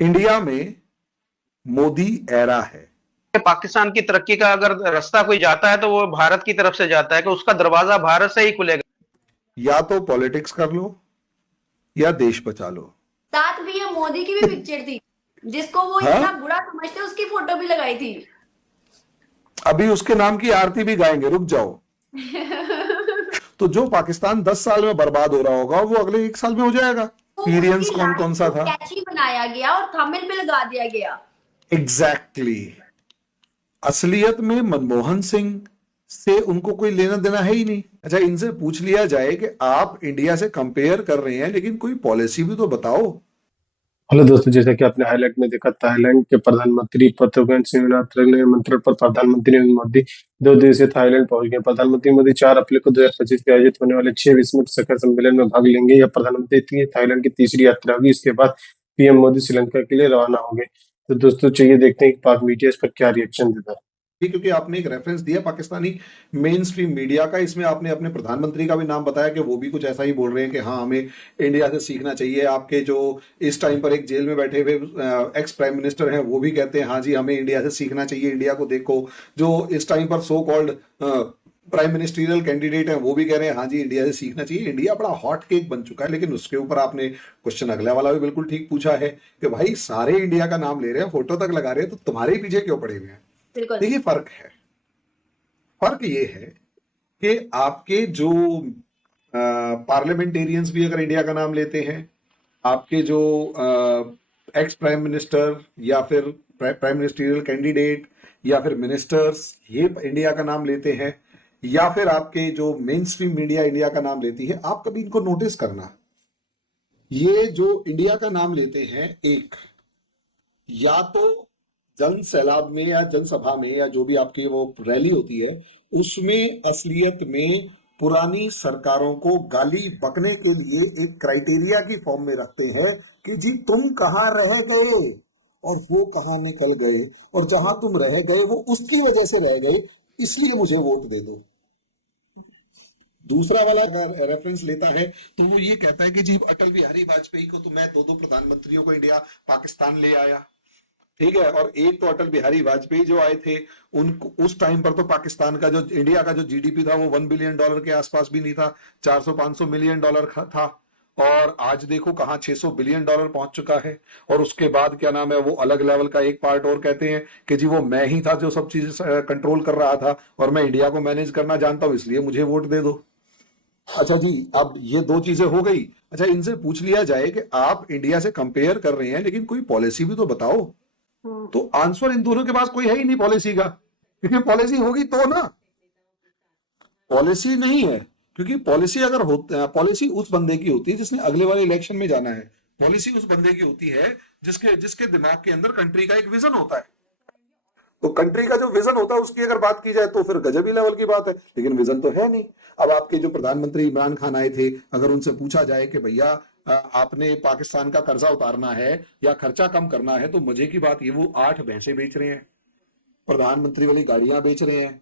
India में Modi era है। पाकिस्तान की तरक्की का अगर रास्ता कोई जाता है तो वो भारत की तरफ से जाता है कि उसका दरवाजा भारत से ही खुलेगा। या तो पॉलिटिक्स कर लो या देश बचा लो। साथ भी ये मोदी की भी पिक्चर थी, जिसको वो इतना हाँ, बुरा समझते उसकी फोटो भी लगाई थी। अभी उसके नाम की आरती भी गाएंगे, रुक जाओ। तो जो पाकिस्तान 10 साल में बर्बाद हो रहा होगा वो अगले 1 साल में हो जाएगा। तो एक्सपीरियंस उसकी कौन लाइन कौन सा को था। कैची बनाया गया और थंबनेल पे लगा दिया गया। Exactly exactly. असलियत में मनमोहन सिंह से उनको कोई लेना देना है ही नहीं। अच्छा, इनसे पूछ लिया जाए कि आप इंडिया से कंपेयर कर रहे हैं लेकिन कोई पॉलिसी भी तो बताओ। हेलो दोस्तों, जैसा कि आपने हाईलाइट में देखा, थाईलैंड के प्रधानमंत्री पतोगन सिंहनाथ ने निमंत्रण पर प्रधानमंत्री नरेंद्र मोदी 2 दिवसीय थाईलैंड पहुंच गए। प्रधानमंत्री मोदी 4 अप्रैल को 2025 में आयोजित होने वाले 6 विश्व शिखर सम्मेलन में भाग लेंगे। यह प्रधानमंत्री की थाईलैंड की तीसरी यात्रा होगी। इसके बाद पीएम मोदी श्रीलंका के लिए रवाना होंगे। तो दोस्तों, चलिए देखते हैं कि पाक मीडिया इस पर क्या रिएक्शन देता है। क्योंकि आपने एक रेफरेंस दिया पाकिस्तानी मेन स्ट्रीम मीडिया का, इसमें आपने अपने प्रधानमंत्री का भी नाम बताया कि वो भी कुछ ऐसा ही बोल रहे हैं कि हाँ हमें इंडिया से सीखना चाहिए। आपके जो इस टाइम पर एक जेल में बैठे हुए एक्स प्राइम मिनिस्टर हैं वो भी कहते हैं हाँ जी हमें इंडिया से सीखना चाहिए। इंडिया को देखो, जो इस टाइम पर so called prime ministerial candidate हैं वो भी कह रहे हैं हाँ जी इंडिया से सीखना चाहिए। इंडिया बड़ा हॉट केक बन चुका है। लेकिन उसके ऊपर आपने क्वेश्चन अगला वाला भी बिल्कुल ठीक पूछा है कि भाई सारे इंडिया का नाम ले रहे हैं, फोटो तक लगा रहे हैं, तो तुम्हारे पीछे क्यों पड़े हुए हैं। देखिए फर्क है, फर्क ये है कि आपके जो पार्लियामेंटेरियंस भी अगर इंडिया का नाम लेते हैं, आपके जो एक्स प्राइम मिनिस्टर या फिर प्राइम मिनिस्ट्रियल कैंडिडेट या फिर मिनिस्टर्स ये इंडिया का नाम लेते हैं, या फिर आपके जो मेन स्ट्रीम मीडिया इंडिया का नाम लेती है, आप कभी इनको नोटिस करना, ये जो इंडिया का नाम लेते हैं एक या तो जन सैलाब में या जनसभा में या जो भी आपकी वो रैली होती है उसमें असलियत में पुरानी सरकारों को गाली बकने के लिए एक क्राइटेरिया की फॉर्म में रखते हैं कि जी तुम कहाँ रह गए और वो कहाँ निकल गए, और जहां तुम रह गए वो उसकी वजह से रह गए, इसलिए मुझे वोट दे दो। दूसरा वाला अगर रेफरेंस लेता है तो वो ये कहता है कि जी अटल बिहारी वाजपेयी को तो मैं दो प्रधानमंत्रियों को इंडिया पाकिस्तान ले आया, ठीक है। और एक तो अटल बिहारी वाजपेयी जो आए थे, उनको उस टाइम पर तो पाकिस्तान का जो इंडिया का जो जीडीपी था वो $1 बिलियन के आसपास भी नहीं था, 400-500 मिलियन डॉलर था। और आज देखो कहां $600 बिलियन पहुंच चुका है। और उसके बाद क्या नाम है, वो अलग लेवल का एक पार्ट और कहते हैं कि जी वो मैं ही था जो सब चीज कंट्रोल कर रहा था और मैं इंडिया को मैनेज करना जानता हूं, इसलिए मुझे वोट दे दो। अच्छा जी, अब ये दो चीजें हो गई। अच्छा, इनसे पूछ लिया जाए कि आप इंडिया से कंपेयर कर रहे हैं लेकिन कोई पॉलिसी भी तो बताओ, तो आंसर इन दोनों के पास कोई है ही नहीं पॉलिसी का। क्योंकि पॉलिसी होगी तो ना, पॉलिसी नहीं है। क्योंकि पॉलिसी अगर पॉलिसी उस बंदे की होती है जिसने अगले वाले इलेक्शन में जाना है। पॉलिसी उस बंदे की होती है जिसके जिसके दिमाग के अंदर कंट्री का एक विजन होता है। तो कंट्री का जो विजन होता है उसकी अगर बात की जाए तो फिर गजब ही लेवल की बात है, लेकिन विजन तो है नहीं। अब आपके जो प्रधानमंत्री इमरान खान आए थे, अगर उनसे पूछा जाए कि भैया आपने पाकिस्तान का कर्जा उतारना है या खर्चा कम करना है, तो मजे की बात ये वो 8 भैंसे बेच रहे हैं, प्रधानमंत्री वाली गाड़ियां बेच रहे हैं,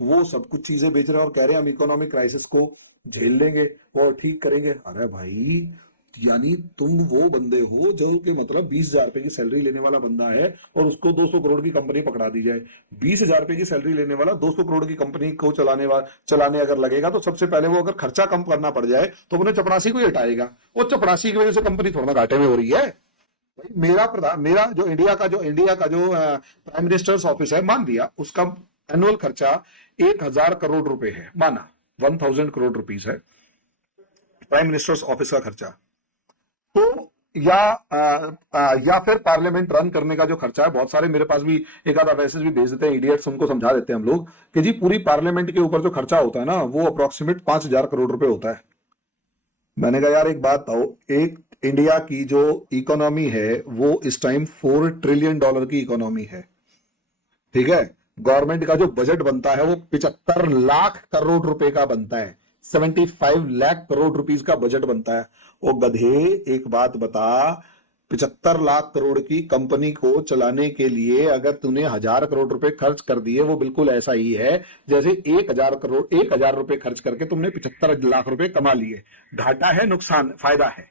वो सब कुछ चीजें बेच रहे हैं और कह रहे हैं हम इकोनॉमिक क्राइसिस को झेल लेंगे और ठीक करेंगे। अरे भाई, यानी तुम वो बंदे हो जो कि मतलब 20,000 रुपए की सैलरी लेने वाला बंदा है और उसको 200 करोड़ की कंपनी पकड़ा दी जाए। 20,000 रुपए की सैलरी लेने वाला 200 करोड़ की कंपनी को चलाने अगर लगेगा तो सबसे पहले वो अगर खर्चा कम करना पड़ जाए तो अपने चपरासी को ही हटाएगा। वो चपरासी की वजह से कंपनी थोड़ा घाटे में हो रही है। मेरा जो इंडिया का जो प्राइम मिनिस्टर्स ऑफिस है, मान लिया उसका एनुअल खर्चा 1,000 करोड़ रुपए है, माना 1,000 करोड़ रुपीस है प्राइम मिनिस्टर्स ऑफिस का खर्चा। तो या फिर पार्लियामेंट रन करने का जो खर्चा है, बहुत सारे मेरे पास भी एक आधा मैसेज भी भेज देते हैं इडियट्स, उनको समझा देते हैं हम लोग कि जी पूरी पार्लियामेंट के ऊपर जो खर्चा होता है ना वो अप्रोक्सीमेट 5,000 करोड़ रुपए होता है। मैंने कहा यार एक बात बताओ, एक इंडिया की जो इकोनॉमी है वो इस टाइम $4 ट्रिलियन की इकोनॉमी है, ठीक है। गवर्नमेंट का जो बजट बनता है वो 75 लाख करोड़ रुपए का बनता है, 75 लाख करोड़ रुपीस का बजट बनता है। वो गधे, एक बात बता, 75 लाख करोड़ की कंपनी को चलाने के लिए अगर तूने 1,000 करोड़ रुपए खर्च कर दिए, वो बिल्कुल ऐसा ही है जैसे 1,000 रुपए खर्च करके तुमने 75 लाख रुपए कमा लिए। घाटा है, नुकसान, फायदा है।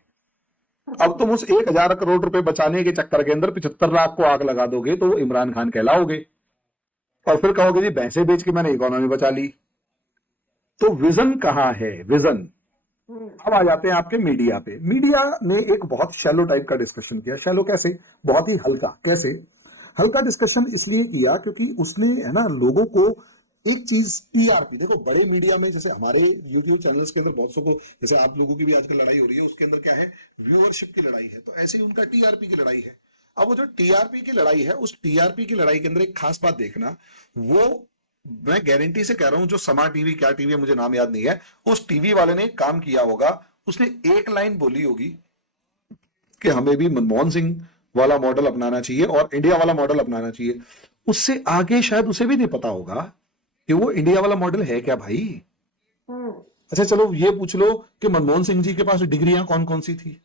अब तुम उस 1,000 करोड़ रुपए बचाने के चक्कर के अंदर 75 लाख को आग लगा दोगे तो वो इमरान खान कहलाओगे, और फिर कहोगे जी भैंसे बेच के मैंने इकोनॉमी बचा ली। तो विजन कहाँ है? विजन। अब आ जाते हैं आपके मीडिया पे। मीडिया ने एक बहुत शैलो टाइप का डिस्कशन किया। शैलो कैसे? बहुत ही हल्का। कैसे हल्का डिस्कशन? इसलिए किया क्योंकि उसने, है ना, लोगों को एक चीज, टीआरपी। देखो बड़े मीडिया में, जैसे हमारे यूट्यूब चैनल्स के अंदर बहुत सौ को, जैसे आप लोगों की भी आजकल लड़ाई हो रही है, उसके अंदर क्या है? व्यूअरशिप की लड़ाई है। तो ऐसे ही उनका टीआरपी की लड़ाई है। अब वो जो टीआरपी की लड़ाई है, उस टीआरपी की लड़ाई के अंदर एक खास बात देखना, वो मैं गारंटी से कह रहा हूं, जो समा टीवी, क्या टीवी है मुझे नाम याद नहीं है, उस टीवी वाले ने एक काम किया होगा। उसने एक लाइन बोली होगी कि हमें भी मनमोहन सिंह वाला मॉडल अपनाना चाहिए और इंडिया वाला मॉडल अपनाना चाहिए। उससे आगे शायद उसे भी नहीं पता होगा कि वो इंडिया वाला मॉडल है क्या भाई। अच्छा चलो ये पूछ लो कि मनमोहन सिंह जी के पास डिग्रियां कौन कौन सी थी,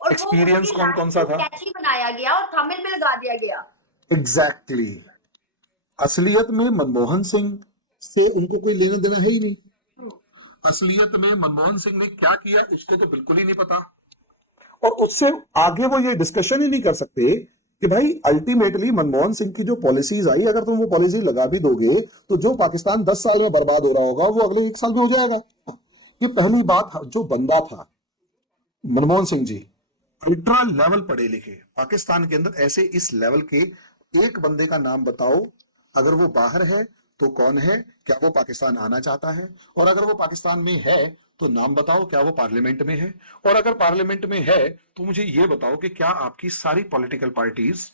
और एक्सपीरियंस वो कौन कौन सा था। कैची बनाया गया और थंबनेल पे लगा दिया गया। Exactly exactly. असलियत में मनमोहन सिंह से उनको कोई लेना देना है ही नहीं। असलियत में मनमोहन सिंह ने क्या किया उसको तो बिल्कुल ही नहीं पता, और उससे आगे वो ये डिस्कशन ही नहीं कर सकते कि भाई अल्टीमेटली मनमोहन सिंह की जो पॉलिसीज आई, अगर तुम वो पॉलिसी लगा भी दोगे तो जो पाकिस्तान 10 साल में बर्बाद हो रहा होगा वो अगले 1 साल में हो जाएगा। ये पहली बात। जो बंदा था मनमोहन सिंह जी, अल्ट्रा लेवल पढ़े लिखे, पाकिस्तान के अंदर ऐसे इस लेवल के एक बंदे का नाम बताओ, अगर वो बाहर है तो कौन है, क्या वो पाकिस्तान आना चाहता है, और अगर वो पाकिस्तान में है तो नाम बताओ क्या वो पार्लियामेंट में है, और अगर पार्लियामेंट में है तो मुझे ये बताओ कि क्या आपकी सारी पॉलिटिकल पार्टीज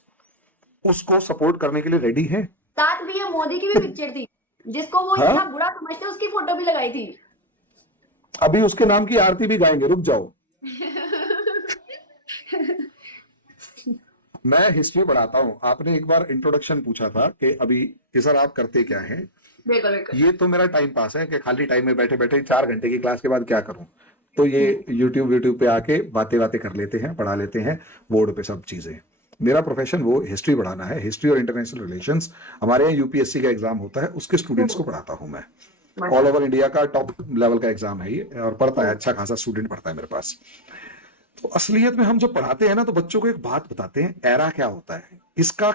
उसको सपोर्ट करने के लिए रेडी है। साथ में ये मोदी की भी पिक्चर थी, जिसको वो इतना बुरा समझते उसकी फोटो भी लगाई थी। अभी उसके नाम की आरती भी गाएंगे, रुक जाओ। मैं हिस्ट्री पढ़ाता हूं। आपने एक बार इंट्रोडक्शन पूछा था कि अभी कि सर आप करते क्या हैं। ये तो मेरा टाइम पास है कि खाली टाइम में बैठे बैठे 4 घंटे की क्लास के बाद क्या करूं, तो ये यूट्यूब पे आके बातें कर लेते हैं, पढ़ा लेते हैं बोर्ड पे सब चीजें। मेरा प्रोफेशन वो हिस्ट्री पढ़ाना है, हिस्ट्री और इंटरनेशनल रिलेशंस। हमारे यहाँ यूपीएससी का एग्जाम होता है, उसके स्टूडेंट्स को पढ़ाता हूं मैं। ऑल ओवर इंडिया का टॉप लेवल का एग्जाम है ये, और पढ़ता है अच्छा खासा स्टूडेंट पढ़ता है मेरे पास। तो असलियत में हम जब पढ़ाते हैं ना तो बच्चों को एक बात बताते हैं, एरा क्या होता है, इसका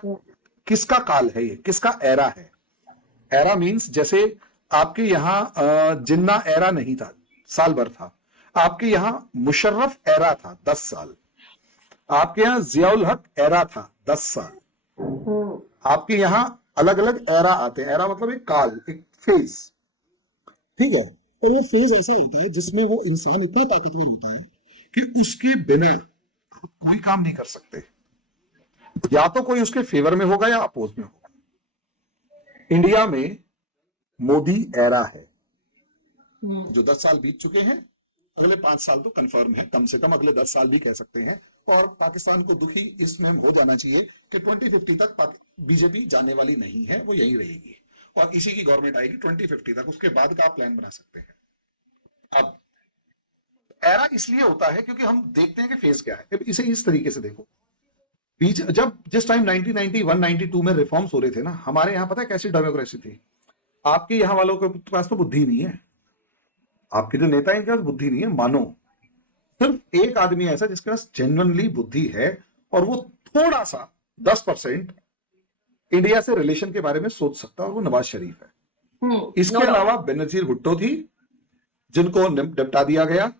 किसका काल है, ये किसका एरा है। एरा मींस जैसे आपके यहां जिन्ना एरा नहीं था, साल भर था। आपके यहां मुशर्रफ एरा था 10 साल। आपके यहां जियाउल हक एरा था 10 साल। आपके यहां अलग अलग एरा आते हैं। एरा मतलब एक काल, एक फेज, ठीक है। और वो फेज ऐसा होता है जिसमें वो इंसान इतना ताकतवर होता है कि उसके बिना कोई काम नहीं कर सकते। या तो कोई उसके फेवर में होगा या अपोज में होगा। इंडिया में मोदी एरा है जो 10 साल बीत चुके हैं, अगले 5 साल तो कंफर्म है, कम से कम अगले 10 साल भी कह सकते हैं। और पाकिस्तान को दुखी इसमें हो जाना चाहिए कि 2050 तक बीजेपी जाने वाली नहीं है, वो यहीं रहेगी और इसी की गवर्नमेंट आएगी 2050 तक। उसके बाद का आप प्लान बना सकते हैं। अब एरा इसलिए होता है क्योंकि हम देखते हैं कि फेज क्या है। इसे इस तरीके से देखो, जिस टाइम 1991 92 में रिफॉर्म्स हो रहे थे ना, हमारे यहां पता है कैसी डेमोक्रेसी थी। आपके यहां वालों के पास तो बुद्धि नहीं है, आपके जो नेता हैं इनके पास बुद्धि नहीं है। मानो सिर्फ एक आदमी ऐसा जिसके पास जेन्युइनली बुद्धि है, और वो थोड़ा सा 10% इंडिया से रिलेशन के बारे में सोच सकता है, और वो नवाज शरीफ है। इसके अलावा बेनजीर भुट्टो थी जिनको निपटा दिया गया।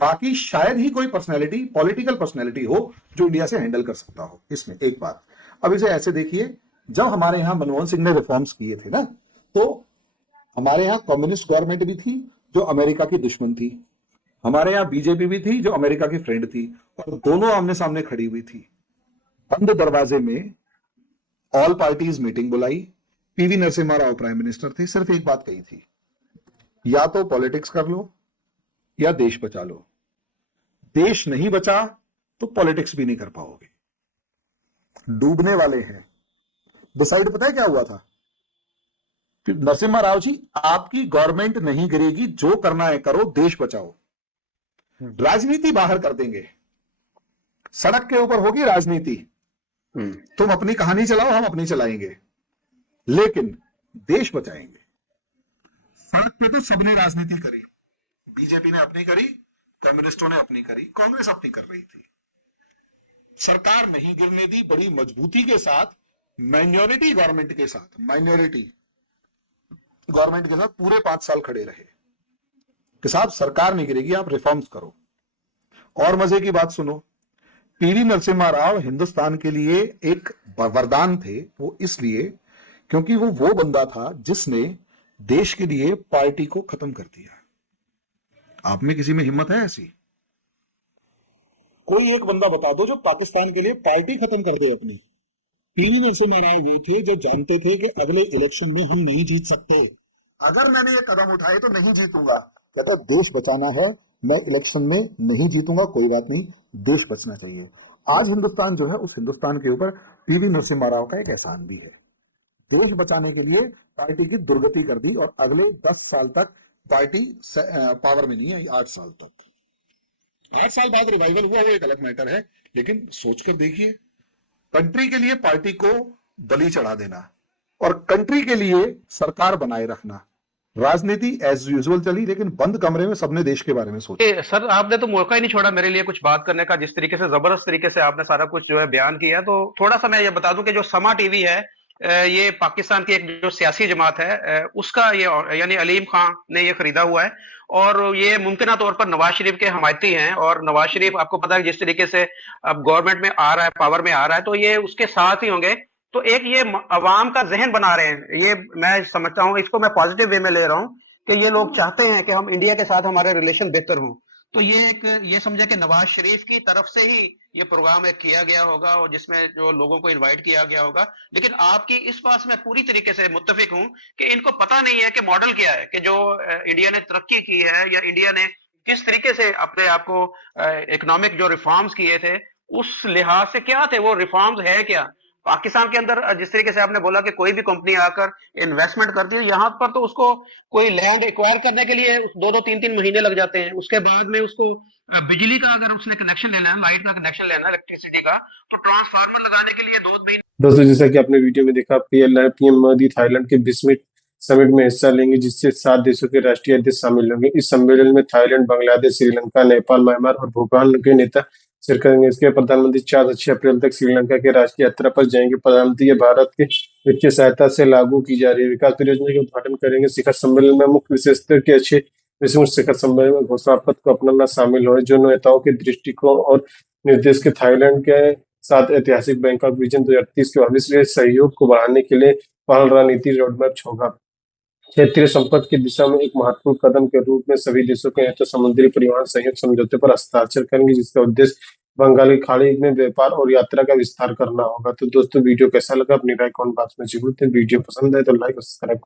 बाकी शायद ही कोई पर्सनैलिटी, पॉलिटिकल पर्सनैलिटी हो जो इंडिया से हैंडल कर सकता हो। इसमें एक बात, अब इसे ऐसे देखिए, जब हमारे यहां मनमोहन सिंह ने रिफॉर्म्स किए थे ना, तो हमारे यहां कम्युनिस्ट गवर्नमेंट भी थी जो अमेरिका की दुश्मन थी, हमारे यहां बीजेपी भी थी जो अमेरिका की फ्रेंड थी, और दोनों आमने सामने खड़ी हुई थी। बंद दरवाजे में ऑल पार्टीज मीटिंग बुलाई, PV Narasimha Rao prime minister थे, सिर्फ एक बात कही थी, या तो पॉलिटिक्स कर लो या देश बचा लो। देश नहीं बचा तो पॉलिटिक्स भी नहीं कर पाओगे, डूबने वाले हैं। डिसाइड पता है क्या हुआ था कि नरसिम्हा राव जी, आपकी गवर्नमेंट नहीं गिरेगी, जो करना है करो, देश बचाओ। राजनीति बाहर कर देंगे, सड़क के ऊपर होगी राजनीति, तुम अपनी कहानी चलाओ, हम अपनी चलाएंगे, लेकिन देश बचाएंगे। सड़क पे तो सबने राजनीति करी, बीजेपी ने अपनी करी, कम्युनिस्टों ने अपनी करी, कांग्रेस अपनी कर रही थी। सरकार नहीं गिरने दी, बड़ी मजबूती के साथ माइनॉरिटी गवर्नमेंट के साथ, माइनॉरिटी गवर्नमेंट के साथ पूरे 5 साल खड़े रहे कि साहब सरकार नहीं गिरेगी, आप रिफॉर्म्स करो। और मजे की बात सुनो, पीवी नरसिम्हा राव हिंदुस्तान के लिए एक वरदान थे। वो इसलिए क्योंकि वो बंदा था जिसने देश के लिए पार्टी को खत्म कर दिया। आप में किसी में हिम्मत है ऐसी? कोई एक बंदा बता दो जो पाकिस्तान के लिए पार्टी खत्म कर दे अपनी। पीवी नरसिम्हा राव वो थे जो जानते थे कि अगले इलेक्शन में हम नहीं जीत सकते, अगर मैंने ये कदम उठाए तो नहीं जीतूंगा। कहता देश बचाना है, मैं इलेक्शन में नहीं जीतूंगा, कोई बात नहीं, देश बचना चाहिए। आज हिंदुस्तान जो है, उस हिंदुस्तान के ऊपर पीवी नरसिम्हा राव का एक एहसान भी है। देश बचाने के लिए पार्टी की दुर्गति कर दी और अगले 10 साल तक पार्टी पावर में नहीं आई। 8 साल तक, 8 साल बाद रिवाइवल हुआ, वो एक अलग मैटर है, लेकिन सोचकर देखिए, कंट्री के लिए पार्टी को बलि चढ़ा देना और कंट्री के लिए सरकार बनाए रखना। राजनीति एज यूजुअल चली, लेकिन बंद कमरे में सबने देश के बारे में सोचा। सर आपने तो मौका ही नहीं छोड़ा मेरे लिए कुछ बात करने का। जिस तरीके से जबरदस्त तरीके से आपने सारा कुछ जो है बयान किया, तो थोड़ा सा मैं ये बता दूं कि जो समा टीवी है, ये पाकिस्तान की एक जो सियासी जमात है, उसका ये यानी अलीम खान ने ये खरीदा हुआ है और ये मुमकिन तौर पर नवाज शरीफ के हमायती हैं। और नवाज शरीफ आपको पता है जिस तरीके से अब गवर्नमेंट में आ रहा है, पावर में आ रहा है, तो ये उसके साथ ही होंगे। तो एक ये अवाम का जहन बना रहे हैं, ये मैं समझता हूँ, इसको मैं पॉजिटिव वे में ले रहा हूँ कि ये लोग चाहते हैं कि हम इंडिया के साथ हमारे रिलेशन बेहतर हों। तो ये एक ये समझे कि नवाज शरीफ की तरफ से ही ये प्रोग्राम एक किया गया होगा और जिसमें जो लोगों को इनवाइट किया गया होगा। लेकिन आपकी इस बात से मैं पूरी तरीके से मुत्तफिक हूं कि इनको पता नहीं है कि मॉडल क्या है, कि जो इंडिया ने तरक्की की है या इंडिया ने किस तरीके से अपने आप को इकोनॉमिक जो रिफॉर्म्स किए थे, उस लिहाज से क्या थे वो रिफॉर्म्स है क्या। पाकिस्तान के अंदर जिस तरीके से आपने बोला कि कोई भी कंपनी आकर इन्वेस्टमेंट करती है, यहाँ पर तो उसको कोई लैंड एक्वायर करने के लिए 2-3 महीने लग जाते हैं। उसके बाद में उसको बिजली का अगर उसने कनेक्शन लेना है, लाइट का कनेक्शन लेना है, इलेक्ट्रिसिटी का, तो ट्रांसफार्मर लगाने के लिए 2 महीने। दोस्तों जैसा कि आपने वीडियो में देखा, पीएम मोदी थाईलैंड के 20वीं समिट में हिस्सा लेंगे, जिससे 7 देशों के राष्ट्रीय अध्यक्ष शामिल होंगे। इस सम्मेलन में थाईलैंड, बांग्लादेश, श्रीलंका, नेपाल, म्यांमार और भूटान के नेता शिरकत करेंगे। इसके प्रधानमंत्री 4 से 6 अप्रैल तक श्रीलंका के राष्ट्रीय यात्रा पर जाएंगे। प्रधानमंत्री ये भारत के वित्तीय सहायता से लागू की जा रही विकास परियोजना के उद्घाटन करेंगे। शिखर सम्मेलन में मुख्य विशेषता के 6 विश्व शिखर सम्मेलन में घोषणा पत्र को अपनाना शामिल हो, जो नेताओं के दृष्टिकोण और निर्देश के थाईलैंड के साथ ऐतिहासिक बैंकॉक विजन 2030 के भविष्य सहयोग को बढ़ाने के लिए पहल रणनीति रोडमैप होगा। क्षेत्रीय संपर्क की दिशा में एक महत्वपूर्ण कदम के रूप में सभी देशों के नेता समुद्री परिवहन सहयोग समझौते पर हस्ताक्षर करेंगे, जिसका उद्देश्य बंगाल की खाड़ी में व्यापार और यात्रा का विस्तार करना होगा। तो दोस्तों वीडियो कैसा लगा अपनी राय कमेंट बॉक्स में जरूर दें। वीडियो पसंद है तो लाइक और सब्सक्राइब